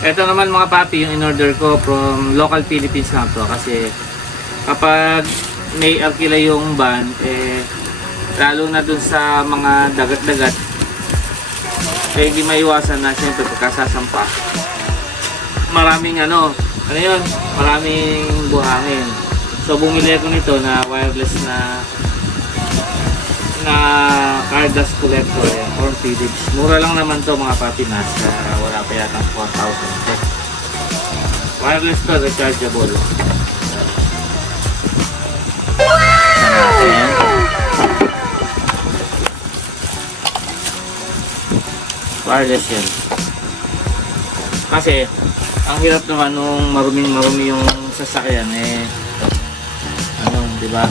Ito naman mga papi, yung in-order ko from local Philippines lang to kasi kapag may arkila yung van, eh, lalo na dun sa mga dagat-dagat, eh, hindi maiwasan na siyempre pagkasasampa. Maraming ano, ano yun, maraming buhangin. So bumili ako nito na wireless na na car dust collector yan, from Philips. Mura lang naman to mga papi, nasa wala pa yata 4,000. Wireless to, rechargeable. Wireless yan. Kasi, ang hirap naman nung maruming-marumi yung sasakyan eh, ano, di ba?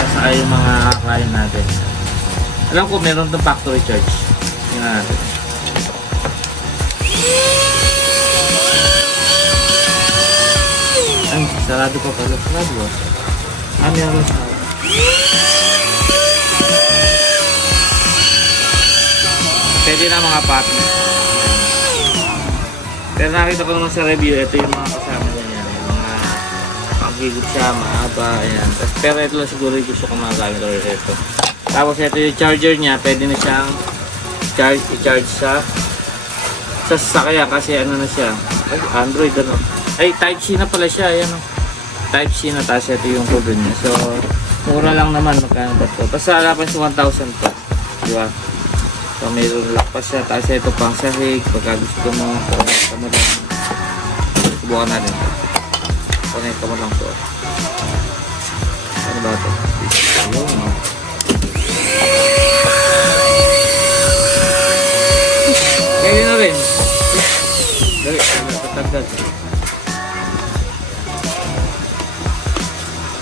Sasakay yung mga client natin. Alam ko meron itong factory charge. Tingnan natin. Ay, sarado pa pala. Sarado ba? Ah, meron sa Pwede na mga papi. Pero nakita ko naman sa review, ito yung mga kasama panghigop siya, mahaba, ayan. Tapos, pero ito lang siguro yung gusto ko magamit or ito. Tapos ito yung charger niya, pwede na siyang charge, i-charge sa sa sasakyan kasi ano na siya. Ay, Android ano. Ay, Type-C na pala siya, ayan o. Type-C na, tapos ito yung cover niya. So, mura lang naman, magkano ba ito? Basta halapan sa 1,000 to. Di ba? So, mayroon lock pa siya. Tapos ito pang sahig. Pagka gusto mo, connect mo lang. Subukan natin. Connect mo lang to. Ano ba ito? Ayun, no? Kaya na rin. Dali, natanggal.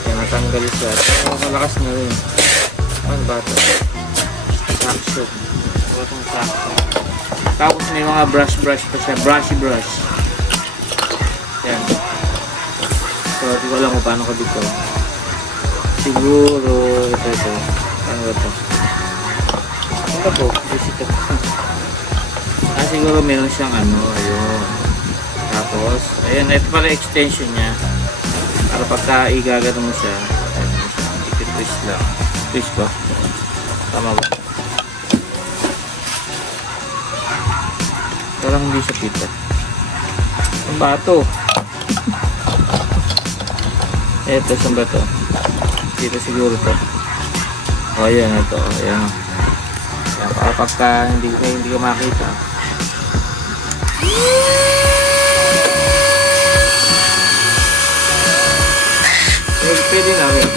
Kaya natanggal siya. Pero malakas na rin. Ano ba ito? Saxo. Ano itong saxo? Tapos may mga brush brush pa siya. Brushy brush. Yan. So, di ko alam kung paano ko dito. Siguro, ito, ito. Ano ba ito? Ano ba ito? Visit Ah, siguro meron siyang ano, ayun. Tapos, ayun, ito pala extension niya. Para pagka igagano mo siya, ayun, twist lang. Twist ko. Tama ba? Parang hindi siya pita. Ang bato. Ito, saan ba to? Dito siguro to. O, ayan, ito. Ayan. Ayan, para pagka hindi, hindi ko makita. Pwede, pwede na rin.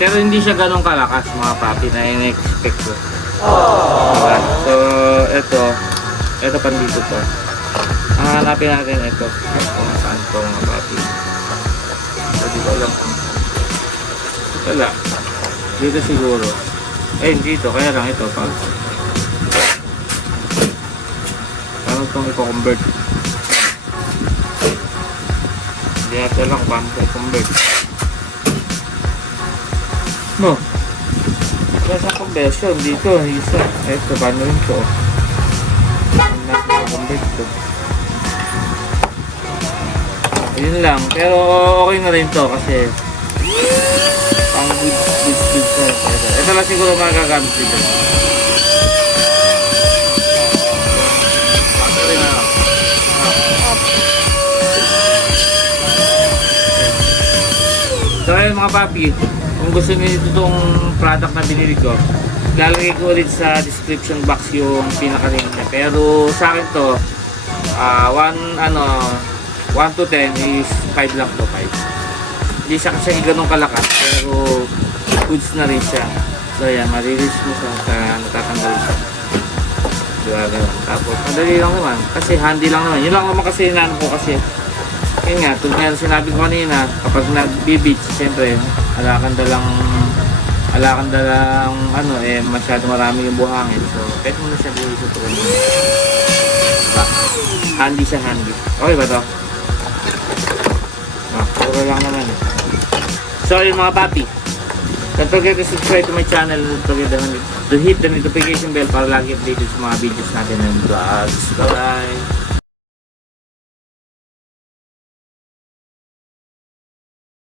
Pero hindi siya ganun kalakas mga papi na in-expect ko. Diba? So, ito. Ito pandito to. Ang hanapin natin ito. Kung saan to mga papi. Wala. Dito siguro. Eh, dito. Kaya lang ito. Pag Paano itong i-convert? Hindi natin lang paano i-convert. No. Kaya sa conversion dito, isa. Ito, paano rin to? Paano i-convert to? Ayun lang. Pero okay na rin to kasi pang good, good, good na. Ito, ito lang siguro magagamit dito. Ito. So ayun mga papi, kung gusto niyo itong product na binili ko, lalagay ko ulit sa description box yung pinaka-link niya. Pero sa akin to, ah one, ano, 1 to 10 is 5 lang to, 5. Hindi siya kasi ganun kalakas, pero goods na rin siya. So yan, marilis mo siya sa natatanggal siya. Diba, ganun. Tapos, madali lang naman. Kasi handy lang naman. Yun lang naman kasi inaano ko kasi yun nga, tulad nga ng sinabi ko kanina, kapag nag-beach, siyempre, alakan dalang alakan dalang ano, eh, masyado marami yung buhangin. So, pwede mo na siya buhay sa. Diba? Handy siya, handy. Okay ba to? Ah, puro lang naman. eh. So, mga papi. Don't forget to subscribe to my channel. Don't forget to hit the notification bell para lagi updated sa mga videos natin ng vlogs. Bye-bye!